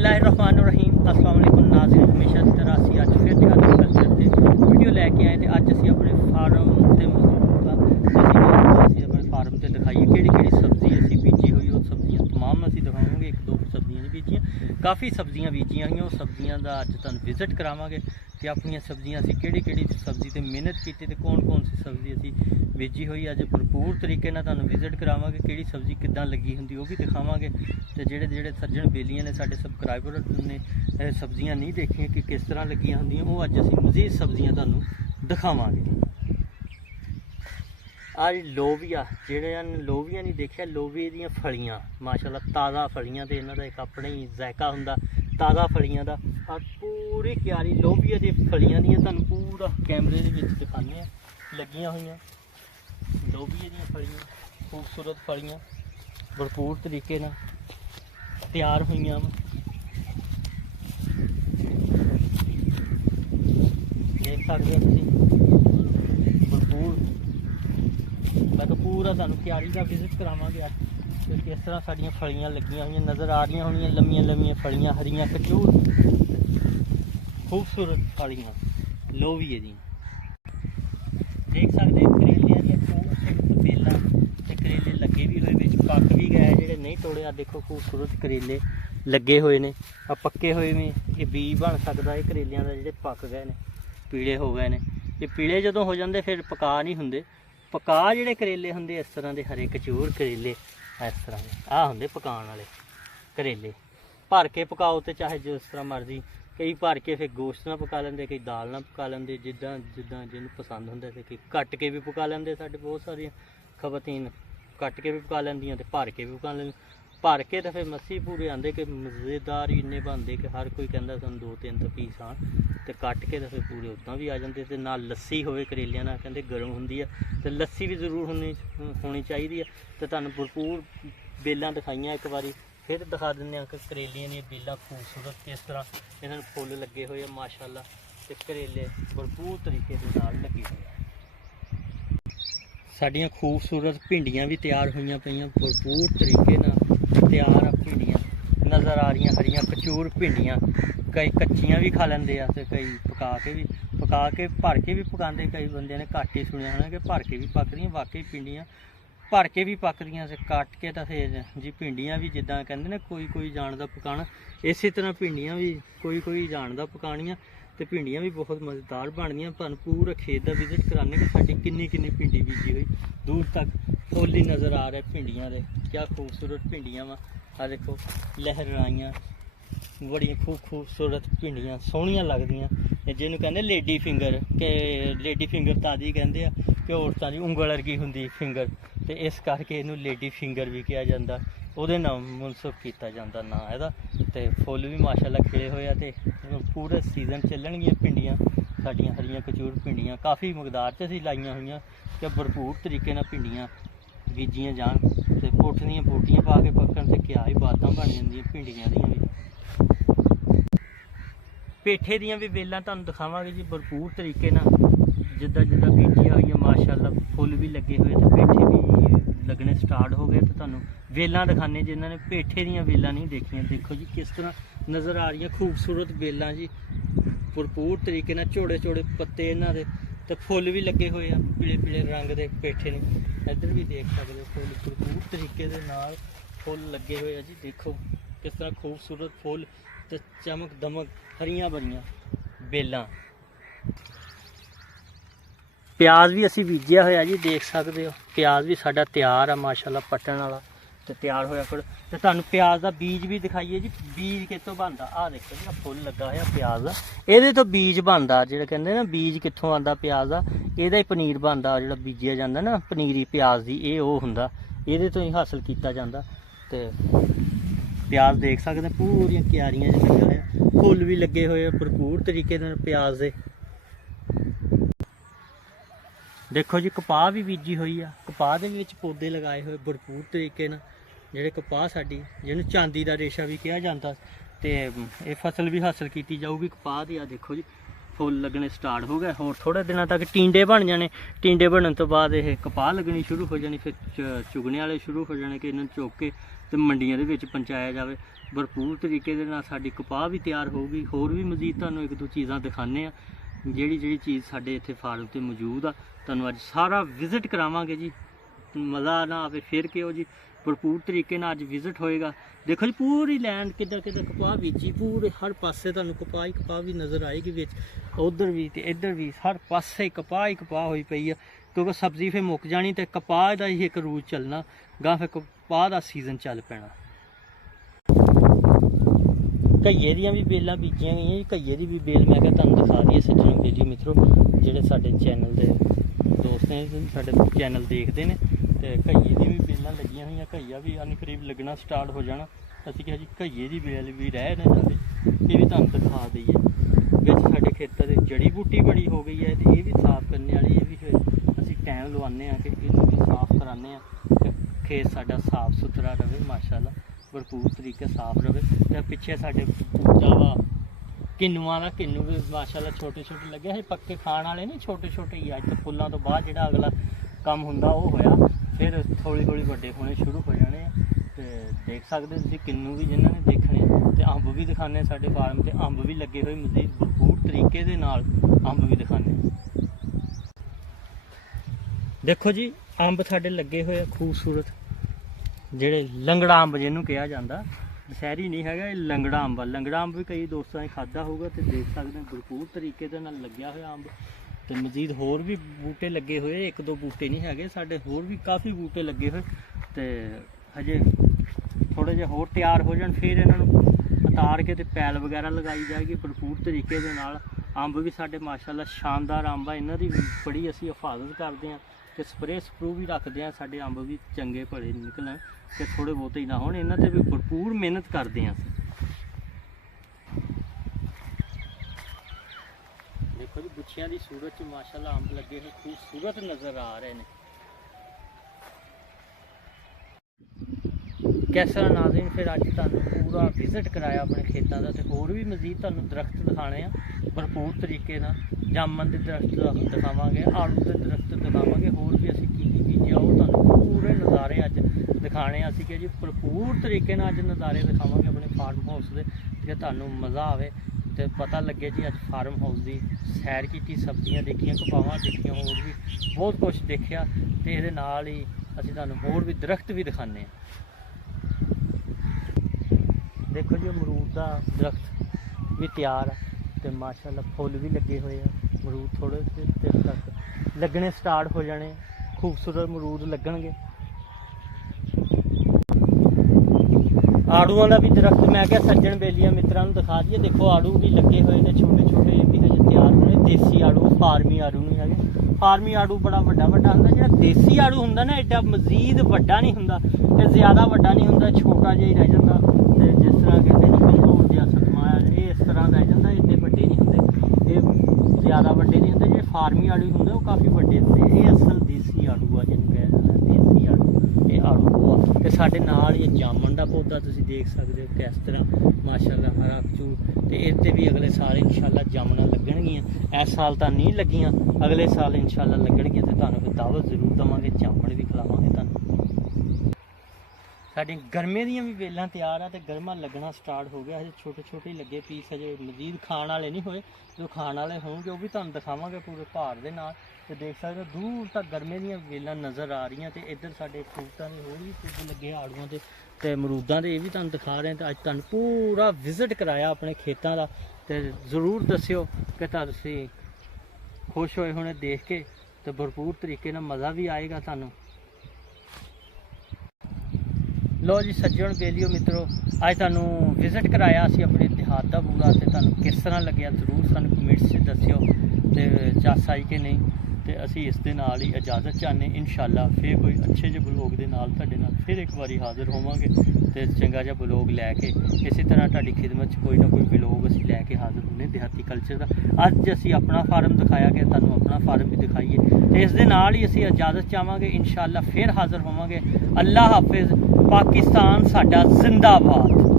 बिस्मिल्लाहिर्रहमानिर्रहीम अस्सलाम वालेकुम नाज़रीन, हमेशा की तरह असी अज फिर देहाती कल्चर से वीडियो लैके आए तो अज असी अपने फार्म से मौजूद हाँ। असी अपने फार्म से दिखाइए कि सब्जी असी बीजी हुई वो सब्जियां तमाम असी दिखावांगे। एक दो सब्जियां नहीं बीजियां, काफ़ी सब्जियां बीजियां हुई। वो सब्जियां का अज तुहानूं विजिट करावांगे कि अपन सब्जियां असी किहड़ी सब्जी ते मेहनत की ते कौन सी सब्जी असी बीजी हुई। अज भरपूर तरीके नाल तुहानूं विजिट करावांगे, किहड़ी सब्जी किद्दां लगी हुंदी वो भी दिखावांगे। तो ਜਿਹੜੇ सज्जन बेलियां ने साडे सबसक्राइबर ने सब्जियां नहीं देखियां कि किस तरह लगियां हुंदियां, वो अज असी मजीद सब्जियां तुहानूं दिखावांगे। आज लोबिया ਜਿਹੜੇ लोबिया नहीं देखिया, लोबिया ਦੀਆਂ फलियां माशाअल्लाह ताज़ा फलियां तो इन्हां दा एक अपना ही जायका हुंदा ताज़ा फलियां दा। और पूरी क्यारी लोबिया दी फलियां दी तुहानूं पूरा कैमरे दे विच दिखाने लगियां हुई लोबिया दी फलियां, खूबसूरत फलियां भरपूर तरीके नाल तैयार हुई। देख सकते हो भरपूर मैं तो पूरा तुहानूं क्यारी का विजिट करावांगे अज कि किस तरह साडियां फलियां लगियां हुई नज़र आ रही होणियां। लम्मियां लम्मियां फलियां हरियां खजूर खूबसूरत फलियां लोबिये दी। देख सकते हो करेलियां दी खूबसूरत बेलां ते करेले लगे भी हुए, विच पक भी गए जिहड़े नहीं तोड़े। आ देखो खूबसूरत करेले लगे हुए ने, आ पक्के हुए में ये बीज बन सकता है करेलियां दा। जिहड़े पक गए ने पीले हो गए ने, ये पीले जदों हो जाते फिर पका नहीं हुंदे। पका जिहड़े करेले हुंदे इस तरह के हरे कचूर करेले इस तरह के आ हुंदे पकाने वाले करेले। भर के पकाओ तो चाहे जिस तरह मर्जी, कई भर के फिर गोश्त ना पका लेंदे, कई दाल ना पका लेंदे, जिद्दां जिद्दां जिन्होंने पसंद हुंदा। ते कई कट के भी पका लेंदे, साडे बहुत सारियां खवतीन कट के भी पका लेंदियां ते भर के भी पका लेंदे। भर के तो फिर मस्सी पूरे आंदे कि मज़ेदार इन्ने बनते कि हर कोई कहता सानूं दो तीन तो पीस आन। तो कट के तो फिर पूरे उदां भी आ जाते। तो नाल लस्सी होवे करेलियां नाल कहते गर्म हुंदी है, तो लस्सी भी जरूर होनी चाहिए है। तो तुहानूं भरपूर बेलां दिखाइयां एक बारी फिर दिखा दिंदे कि करेलियां दी बेलां खूबसूरत किस तरह इन्हां नूं फुल लगे हुए माशाअल्लाह। ते करेले भरपूर तरीके दे नाल लगे हुए। साडियां खूबसूरत भिंडियां भी तैयार हुई पईयां, भरपूर तरीके नाल तैयार आ भिंडियां नज़र आ रही हरियां कचूर भिंडियां। कई कच्चियां भी खा लेंदे आ ते कई पका के भर के भी पकाते। कई बंदे ने घट ही सुनिया होना कि भर के भी पकदियां, वाकई भिंडियां भर के भी पकदियां ते कट के तो फिर जी भिंडियां भी जिद्दां कहंदे ने कोई जानदा पकाना, इस तरह भिंडियां भी कोई जानदा पकानियां। तो भिंडियां भी बहुत मज़ेदार बनदियां। तुहानूं पूरा खेत का विजिट कराने कि साडी किन्नी भिंडी बीजी हुई, दूर तक फुल ही नज़र आ रहे भिंडियां दे। क्या खूबसूरत भिंडियां वा, आ देखो लहराइयां बड़ियां खूबसूरत भिंडियां सोहणियां लगदियां। जिन्होंने कहते लेडी फिंगर कि लेडी फिंगर तादी कहते हैं कि औरतों की उंगल वर्गी हुंदी फिंगर, तो इस करके इनू लेडी फिंगर भी कहा जाता, वो नाम मुनसब किया जाता ना ਇਹਦਾ। तो फुल भी माशाअल्लाह खिले हुए आ। तो पूरे सीजन ਚੱਲਣਗੀਆਂ भिंडियां साडियां हरियां कचूर भिंडियां काफ़ी मकदार च असीं लाइयां हुई कि भरपूर तरीके नाल भिंडियां बीजियां जान ते पुट्ठदियां बूटियां पा के पक्कन ते क्या ही बातां बन जांदियां भिंडियां दियां भी। पेठे दियां भी बेलां तुहानूं दिखावांगे जी भरपूर तरीके नाल जिद्दां जिद्दां बीजियां होईयां माशाअल्लाह फुल भी लगे हुए ते पेठे भी लगने स्टार्ट हो गए। तो तुहानूं बेलां दिखाने जिन्होंने पेठे दियां बेलां नहीं देखियां, देखो जी किस तरह नज़र आ रही खूबसूरत बेलां जी भरपूर तरीके नाल चौड़े चौड़े पत्ते इन्हां दे ते फुल भी लगे हुए हैं पीले पीले रंग के पेठे ने। इधर भी देख सकते हो फुल भरपूर तरीके दे नाल फुल लगे हुए हैं जी। देखो किस तरह खूबसूरत फुल ते चमक दमक हरियां भरियां बेलां। प्याज भी असी बीजिया होया जी, देख सकते हो प्याज भी साडा तैयार है माशाअल्लाह पट्टन वाला तो तैयार होया। फिर तो तुहानूं प्याज का बीज भी दिखाइए जी, बीज कितों बनता। आ देखो जी फुल लगा होया प्याज का, ये तो बीज बनता जिहड़ा कहंदे ना बीज कित्थों आंदा प्याज का, ਇਹਦਾ ही पनीर बनता जिहड़ा बीजिया जाता ना पनीरी प्याज की, ये वो हुंदा ਇਹਦੇ तो ही हासिल किया जाता। तो प्याज देख सकते पूरियां क्यारियां च लगे हुए, फुल भी लगे हुए भरपूर तरीके नाल प्याज दे। देखो जी कपाह भी बीजी हुई आ, कपाह दे विच पौधे लगाए हुए भरपूर तरीके नाल। जिहड़े कपाह साडी जिहनूं चांदी दा रेशा भी कहा जाता, तो ये फसल भी हासिल की जाऊगी कपाह दी। आ देखो जी ਫੁੱਲ ਲੱਗਣੇ ਸਟਾਰਟ ਹੋ ਗਏ। ਹੋਰ ਥੋੜੇ ਦਿਨਾਂ ਤੱਕ ਟੀਂਡੇ ਬਣ ਜਾਣੇ। ਟੀਂਡੇ ਬਣਨ ਤੋਂ ਬਾਅਦ ਇਹ ਕਪਾਹ ਲੱਗਣੀ ਸ਼ੁਰੂ ਹੋ ਜਾਣੀ, ਫਿਰ ਚੁਗਣੇ ਵਾਲੇ ਸ਼ੁਰੂ ਹੋ ਜਾਣੇ ਕਿ ਇਹਨਾਂ ਨੂੰ ਚੁੱਕ ਕੇ ਤੇ ਮੰਡੀਆਂ ਦੇ ਵਿੱਚ ਪਹੁੰਚਾਇਆ ਜਾਵੇ। ਭਰਪੂਰ ਤਰੀਕੇ ਦੇ ਨਾਲ ਸਾਡੀ ਕਪਾਹ ਵੀ ਤਿਆਰ ਹੋਊਗੀ। ਹੋਰ ਵੀ ਮਜ਼ੀਦ ਤੁਹਾਨੂੰ ਇੱਕ ਦੋ ਚੀਜ਼ਾਂ ਦਿਖਾਉਂਦੇ ਆ, ਜਿਹੜੀ ਚੀਜ਼ ਸਾਡੇ ਇੱਥੇ ਫਾਰਮ 'ਤੇ ਮੌਜੂਦ ਆ। ਤੁਹਾਨੂੰ ਅੱਜ ਸਾਰਾ ਵਿਜ਼ਿਟ ਕਰਾਵਾਂਗੇ ਜੀ। ਮਜ਼ਾ ਨਾ ਆਵੇ ਫਿਰ ਕਿਉਂ ਜੀ, ਭਰਪੂਰ ਤਰੀਕੇ ਨਾਲ ਅੱਜ ਵਿਜ਼ਿਟ ਹੋਏਗਾ। ਦੇਖੋ ਜੀ ਪੂਰੀ ਲੈਂਡ ਕਿੱਧਰ ਕਪਾਹ ਬੀਜੀ, ਪੂਰੇ ਹਰ ਪਾਸੇ ਤੁਹਾਨੂੰ ਕਪਾਹ ਹੀ ਕਪਾਹ ਵੀ ਨਜ਼ਰ ਆਏਗੀ ਵਿੱਚ, ਉਧਰ ਵੀ ਤੇ ਇੱਧਰ ਵੀ ਹਰ ਪਾਸੇ ਕਪਾਹ ਹੀ ਕਪਾਹ ਹੋਈ ਪਈ ਆ। ਕਿਉਂਕਿ ਸਬਜ਼ੀ ਫਿਰ ਮੁੱਕ ਜਾਣੀ ਤੇ ਕਪਾਹ ਦਾ ਹੀ ਇੱਕ ਰੂਟ ਚੱਲਣਾ ਗਾਂ, ਫਿਰ ਕਪਾਹ ਦਾ ਸੀਜ਼ਨ ਚੱਲ ਪੈਣਾ। ਘਈਏ ਦੀਆਂ ਵੀ ਬੇਲਾਂ ਬੀਜੀਆਂ ਗਈਆਂ ਜੀ। ਘਈਏ ਦੀ ਵੀ ਬੇਲ ਮੈਂ ਕਿਹਾ ਤੁਹਾਨੂੰ ਦਿਖਾ ਦਈਏ ਸੱਜਣੋ ਬੇਲੀ ਮਿੱਤਰੋ, ਜਿਹੜੇ ਸਾਡੇ ਚੈਨਲ ਦੇ ਦੋਸਤ ਨੇ, ਸਾਡੇ ਚੈਨਲ ਦੇਖਦੇ ਨੇ, ਤੇ ਘਈਏ ਦੀ ਵੀ ਬੇਲਾਂ ਲੱਗੀਆਂ ਹੋਈਆਂ। ਘਈਆ ਵੀ ਕਰੀਬ ਲੱਗਣਾ ਸਟਾਰਟ ਹੋ ਜਾਣਾ। ਅਸੀਂ ਕਿਹਾ ਜੀ ਘਈਏ ਦੀ ਬੇਲ ਵੀ ਰਹਿ ਨਾ ਜਾਵੇ, ਇਹ ਵੀ ਤੁਹਾਨੂੰ ਦਿਖਾ ਦਈਏ। ਵਿੱਚ ਸਾਡੇ ਖੇਤਾਂ ਦੇ ਜੜੀ ਬੂਟੀ ਬੜੀ ਹੋ ਗਈ ਹੈ ਤੇ ਇਹ ਵੀ ਸਾਫ਼ ਕਰਨੇ ਵਾਲੀ, ਇਹ ਵੀ ਫਿਰ ਅਸੀਂ ਟਾਈਮ ਲਵਾਉਂਦੇ ਹਾਂ ਕਿ ਇਹਨੂੰ ਵੀ ਸਾਫ਼ ਕਰਾਉਂਦੇ ਹਾਂ ਤੇ ਖੇਤ ਸਾਡਾ ਸਾਫ਼ ਸੁਥਰਾ ਰਹੇ, ਮਾਸ਼ਾਅੱਲਾ ਭਰਪੂਰ ਤਰੀਕੇ ਸਾਫ਼ ਰਹੇ। ਤੇ ਪਿੱਛੇ ਸਾਡੇ ਬੂਟਾ ਵਾ ਕਿੰਨੂਆਂ ਦਾ, ਕਿੰਨੂ ਵੀ ਮਾਸ਼ਾਅੱਲਾ ਛੋਟੇ ਛੋਟੇ ਲੱਗੇ ਹੈ, ਪੱਕੇ ਖਾਣ ਵਾਲੇ ਨਹੀਂ, ਛੋਟੇ ਛੋਟੇ ਹੀ। ਅੱਜ ਫੁੱਲਾਂ ਤੋਂ ਬਾਅਦ ਜਿਹੜਾ ਅਗਲਾ ਕੰਮ ਹੁੰਦਾ ਉਹ ਹੋਇਆ, ਫਿਰ ਹੌਲੀ ਹੌਲੀ ਵੱਡੇ ਹੋਣੇ ਸ਼ੁਰੂ ਹੋ ਜਾਣੇ ਆ। ਤੇ ਦੇਖ ਸਕਦੇ ਤੁਸੀਂ ਕਿੰਨੂ ਵੀ ਜਿਨ੍ਹਾਂ ਨੇ ਦੇਖਣੇ, ਤੇ ਅੰਬ ਵੀ ਦਿਖਾਉਂਦੇ ਸਾਡੇ ਫਾਰਮ 'ਤੇ। ਅੰਬ ਵੀ ਲੱਗੇ ਹੋਏ ਮਜ਼ੀਦ ਭਰਪੂਰ ਤਰੀਕੇ ਦੇ ਨਾਲ, ਅੰਬ ਵੀ ਦਿਖਾਉਂਦੇ। ਦੇਖੋ ਜੀ ਅੰਬ ਸਾਡੇ ਲੱਗੇ ਹੋਏ ਆ ਖੂਬਸੂਰਤ, ਜਿਹੜੇ ਲੰਗੜਾ ਅੰਬ ਜਿਹਨੂੰ ਕਿਹਾ ਜਾਂਦਾ, ਦਸ਼ਹਿਰੀ ਨਹੀਂ ਹੈਗਾ, ਇਹ ਲੰਗੜਾ ਅੰਬ ਆ। ਲੰਗੜਾ ਅੰਬ ਵੀ ਕਈ ਦੋਸਤਾਂ ਨੇ ਖਾਧਾ ਹੋਊਗਾ। ਤੇ ਦੇਖ ਸਕਦੇ ਹੋ ਭਰਪੂਰ ਤਰੀਕੇ ਦੇ ਨਾਲ ਲੱਗਿਆ ਹੋਇਆ ਅੰਬ। ਤੇ ਮਜ਼ੀਦ ਹੋਰ ਵੀ ਬੂਟੇ ਲੱਗੇ ਹੋਏ, ਇੱਕ ਦੋ ਬੂਟੇ ਨਹੀਂ ਹੈਗੇ ਸਾਡੇ, ਹੋਰ ਵੀ ਕਾਫੀ ਬੂਟੇ ਲੱਗੇ ਹੋਏ। ਤੇ ਹਜੇ ਥੋੜ੍ਹੇ ਜਿਹੇ ਹੋਰ ਤਿਆਰ ਹੋ ਜਾਣ, ਫਿਰ ਇਹਨਾਂ ਨੂੰ ਉਤਾਰ ਕੇ ਤੇ ਪੈਲ ਵਗੈਰਾ ਲਗਾਈ ਜਾਏਗੀ ਭਰਪੂਰ ਤਰੀਕੇ ਦੇ ਨਾਲ। ਅੰਬ ਵੀ ਸਾਡੇ ਮਾਸ਼ਾਅੱਲਾ ਸ਼ਾਨਦਾਰ ਅੰਬ ਆ, ਇਹਨਾਂ ਦੀ ਵੀ ਬੜੀ ਅਸੀਂ ਹਿਫਾਜ਼ਤ ਕਰਦੇ ਹਾਂ ਤੇ ਸਪਰੇਅ ਸਪਰੂ ਵੀ ਰੱਖਦੇ ਹਾਂ। ਸਾਡੇ ਅੰਬ ਵੀ ਚੰਗੇ ਭਲੇ ਨਿਕਲਣ ਤੇ ਥੋੜ੍ਹੇ ਬਹੁਤੇ ਹੀ ਨਾ ਹੋਣ, ਇਹਨਾਂ 'ਤੇ ਵੀ ਭਰਪੂਰ ਮਿਹਨਤ ਕਰਦੇ ਹਾਂ ਅਸੀਂ। ਦੇਖੋ ਜੀ ਗੁੱਛੀਆਂ ਦੀ ਸੂਰਤ 'ਚ ਮਾਸ਼ਾਅੱਲਾ ਅੰਬ ਲੱਗੇ ਹੋਏ ਖੂਬਸੂਰਤ ਨਜ਼ਰ ਆ ਰਹੇ ਨੇ। ਕੈਸਾ ਨਾਜ਼ਰੀਨ, ਫਿਰ ਅੱਜ ਤੁਹਾਨੂੰ ਪੂਰਾ ਵਿਜ਼ਿਟ ਕਰਾਇਆ ਆਪਣੇ ਖੇਤਾਂ ਦਾ, ਤੇ ਹੋਰ ਵੀ ਮਜ਼ੀਦ ਤੁਹਾਨੂੰ ਦਰਖਤ ਦਿਖਾਣੇ ਆ ਭਰਪੂਰ ਤਰੀਕੇ ਨਾਲ। ਜਾਮਨ ਦੇ ਦਰਖਤ ਦਿਖਾਵਾਂਗੇ, ਆੜੂ ਦੇ ਦਰਖਤ ਦਿਖਾਵਾਂਗੇ, ਹੋਰ ਵੀ ਅਸੀਂ ਕੀ ਬੀਜਿਆ ਉਹ ਤੁਹਾਨੂੰ ਪੂਰੇ ਨਜ਼ਾਰੇ ਅੱਜ ਦਿਖਾਣੇ ਆ। ਅਸੀਂ ਕਿ ਜੀ ਭਰਪੂਰ ਤਰੀਕੇ ਨਾਲ ਅੱਜ ਨਜ਼ਾਰੇ ਦਿਖਾਵਾਂਗੇ ਆਪਣੇ ਫਾਰਮ ਹਾਊਸ ਦੇ, ਕਿ ਤੁਹਾਨੂੰ ਮਜ਼ਾ ਆਵੇ ਤੇ ਪਤਾ ਲੱਗੇ ਜੀ। ਅੱਜ ਫਾਰਮ ਹਾਊਸ ਦੀ ਸੈਰ ਕੀਤੀ, ਸਬਜ਼ੀਆਂ ਦੇਖੀਆਂ, ਕਪਾਹਾਂ ਦੇਖੀਆਂ, ਹੋਰ ਵੀ ਬਹੁਤ ਕੁਝ ਦੇਖਿਆ, ਤੇ ਇਹਦੇ ਨਾਲ ਹੀ ਅਸੀਂ ਤੁਹਾਨੂੰ ਹੋਰ ਵੀ ਦਰਖਤ ਵੀ ਦਿਖਾਉਂਦੇ ਹਾਂ। ਦੇਖੋ ਜੀ ਅਮਰੂਦ ਦਾ ਦਰਖਤ ਵੀ ਤਿਆਰ ਆ ਤੇ ਮਾਸ਼ਾਅੱਲਾ ਫੁੱਲ ਵੀ ਲੱਗੇ ਹੋਏ ਆ। ਅਮਰੂਦ ਥੋੜ੍ਹੇ ਦਿਨ ਤੱਕ ਲੱਗਣੇ ਸਟਾਰਟ ਹੋ ਜਾਣੇ, ਖੂਬਸੂਰਤ ਅਮਰੂਦ ਲੱਗਣਗੇ। ਆੜੂਆਂ ਦਾ ਵੀ ਦਰਖਤ ਮੈਂ ਕਿਹਾ ਸੱਜਣ ਬੇਲੀਆਂ ਮਿੱਤਰਾਂ ਨੂੰ ਦਿਖਾ ਦਈਏ। ਦੇਖੋ ਆੜੂ ਵੀ ਲੱਗੇ ਹੋਏ ਨੇ, ਛੋਟੇ ਛੋਟੇ ਵੀ ਹਜੇ ਤਿਆਰ ਹੋਣੇ। ਦੇਸੀ ਆੜੂ, ਫਾਰਮੀ ਆੜੂ ਨਹੀਂ ਹੈਗੇ। ਫਾਰਮੀ ਆੜੂ ਬੜਾ ਵੱਡਾ ਵੱਡਾ ਹੁੰਦਾ, ਜਿਹੜਾ ਦੇਸੀ ਆੜੂ ਹੁੰਦਾ ਨਾ ਐਡਾ ਮਜ਼ੀਦ ਵੱਡਾ ਨਹੀਂ ਹੁੰਦਾ ਤੇ ਜ਼ਿਆਦਾ ਵੱਡਾ ਨਹੀਂ ਹੁੰਦਾ, ਛੋਟਾ ਜਿਹਾ ਹੀ ਰਹਿ ਜਾਂਦਾ। ਤੇ ਜਿਸ ਤਰ੍ਹਾਂ ਕਹਿੰਦੇ ਨੇ ਕਮਜ਼ੋਰ ਜਿਹਾ ਸਤਮਾਇਆ, ਇਹ ਇਸ ਤਰ੍ਹਾਂ ਰਹਿ ਜਾਂਦਾ, ਇੰਨੇ ਵੱਡੇ ਨਹੀਂ ਹੁੰਦੇ, ਇਹ ਜ਼ਿਆਦਾ ਵੱਡੇ ਨਹੀਂ ਹੁੰਦੇ। ਜਿਹੜੇ ਫਾਰਮੀ ਆੜੂ ਹੁੰਦੇ ਉਹ ਕਾਫੀ ਵੱਡੇ ਹੁੰਦੇ। ਇਹ ਅਸਲ ਦੇਸੀ ਆੜੂ ਆ ਜਿਹਨੂੰ ਕਹਿ ਦਿੰਦੇ ਦੇਸੀ ਆੜੂ, ਇਹ ਆੜੂ ਆ। ਤੇ ਸਾਡੇ ਨਾਲ ਇਹ ਜਾਮਨ ਦਾ ਪੌਦਾ ਤੁਸੀਂ ਦੇਖ ਸਕਦੇ ਹੋ ਕਿਸ ਤਰ੍ਹਾਂ ਮਾਸ਼ਾਅੱਲਾ ਹਰਾ ਖਜੂਰ, ਤੇ ਇਹਦੇ ਵੀ ਅਗਲੇ ਸਾਲ ਇਨਸ਼ਾਅੱਲਾ ਜਾਮਨਾਂ ਲੱਗਣਗੀਆਂ। ਇਸ ਸਾਲ ਤਾਂ ਨਹੀਂ ਲੱਗੀਆਂ, ਅਗਲੇ ਸਾਲ ਇਨਸ਼ਾਅੱਲਾ ਲੱਗਣਗੀਆਂ ਤੇ ਤੁਹਾਨੂੰ ਫਿਰ ਦਾਵਤ ਜ਼ਰੂਰ ਦੇਵਾਂਗੇ, ਜਾਮਣ ਵੀ ਖਿਲਾਵਾਂਗੇ ਤੁਹਾਨੂੰ। ਸਾਡੀਆਂ ਗਰਮੇ ਦੀਆਂ ਵੀ ਵੇਲਾਂ ਤਿਆਰ ਆ ਤੇ ਗਰਮਾ ਲੱਗਣਾ ਸਟਾਰਟ ਹੋ ਗਿਆ। ਹਜੇ ਛੋਟੇ ਛੋਟੇ ਲੱਗੇ ਪੀਸ, ਹਜੇ ਮਜ਼ੀਦ ਖਾਣ ਵਾਲੇ ਨਹੀਂ ਹੋਏ। ਜੋ ਖਾਣ ਵਾਲੇ ਹੋਣਗੇ ਉਹ ਵੀ ਤੁਹਾਨੂੰ ਦਿਖਾਵਾਂਗੇ ਪੂਰੇ ਭਾਰ ਦੇ ਨਾਲ। ਤੇ ਦੇਖ ਸਕਦੇ ਹੋ ਦੂਰ ਤੱਕ ਗਰਮੇ ਦੀਆਂ ਵੇਲਾਂ ਨਜ਼ਰ ਆ ਰਹੀਆਂ। ਤੇ ਇੱਧਰ ਸਾਡੇ ਫਰੂਟਾਂ ਦੇ ਹੋਰ ਵੀ ਪੌਦੇ ਲੱਗੇ ਆੜੂਆਂ ਦੇ ਤੇ ਅਮਰੂਦਾਂ ਦੇ, ਇਹ ਵੀ ਤੁਹਾਨੂੰ ਦਿਖਾ ਰਹੇ। ਤੇ ਅੱਜ ਤੁਹਾਨੂੰ ਪੂਰਾ ਵਿਜ਼ਿਟ ਕਰਾਇਆ ਆਪਣੇ ਖੇਤਾਂ ਦਾ। ਤੇ ਜ਼ਰੂਰ ਦੱਸਿਓ ਕਿ ਤੁਸੀਂ ਖੁਸ਼ ਹੋਏ ਹੋਣੇ ਦੇਖ ਕੇ, ਤੇ ਭਰਪੂਰ ਤਰੀਕੇ ਨਾਲ ਮਜ਼ਾ ਵੀ ਆਏਗਾ ਤੁਹਾਨੂੰ। ਲੋ ਜੀ ਸੱਜਣ ਬੇਲੀਓ ਮਿੱਤਰੋ, ਅੱਜ ਤੁਹਾਨੂੰ ਵਿਜ਼ਿਟ ਕਰਾਇਆ ਅਸੀਂ ਆਪਣੇ ਦਿਹਾਤ ਦਾ ਪੂਰਾ, ਤੇ ਤੁਹਾਨੂੰ ਕਿਸ ਤਰ੍ਹਾਂ ਲੱਗਿਆ ਜ਼ਰੂਰ ਸਾਨੂੰ ਕਮੈਂਟਸ 'ਚ ਦੱਸਿਓ। ਤੇ ਚੱਸ ਆਈ ਕਿ ਨਹੀਂ। ਤੇ ਅਸੀਂ ਇਸ ਦੇ ਨਾਲ ਹੀ ਇਜਾਜ਼ਤ ਚਾਹੁੰਦੇ ਇਨਸ਼ਾਅੱਲਾ। ਫਿਰ ਕੋਈ ਅੱਛੇ ਜਿਹੇ ਬਲੌਗ ਦੇ ਨਾਲ ਤੁਹਾਡੇ ਨਾਲ ਫਿਰ ਇੱਕ ਵਾਰੀ ਹਾਜ਼ਰ ਹੋਵਾਂਗੇ, ਤੇ ਚੰਗਾ ਜਿਹਾ ਬਲੌਗ ਲੈ ਕੇ। ਇਸੇ ਤਰ੍ਹਾਂ ਤੁਹਾਡੀ ਖਿਦਮਤ 'ਚ ਕੋਈ ਨਾ ਕੋਈ ਬਲੌਗ ਅਸੀਂ ਲੈ ਕੇ ਹਾਜ਼ਰ ਹੁੰਦੇ ਦਿਹਾਤੀ ਕਲਚਰ ਦਾ। ਅੱਜ ਅਸੀਂ ਆਪਣਾ ਫਾਰਮ ਦਿਖਾਇਆ ਕਿ ਤੁਹਾਨੂੰ ਆਪਣਾ ਫਾਰਮ ਵੀ ਦਿਖਾਈਏ, ਤੇ ਇਸ ਦੇ ਨਾਲ ਹੀ ਅਸੀਂ ਇਜਾਜ਼ਤ ਚਾਹਾਂਗੇ ਇਨਸ਼ਾਅੱਲਾ। ਫਿਰ ਹਾਜ਼ਰ ਹੋਵਾਂਗੇ। ਅੱਲਾ ਹਾਫਿਜ਼। ਪਾਕਿਸਤਾਨ ਸਾਡਾ ਜ਼ਿੰਦਾਬਾਦ।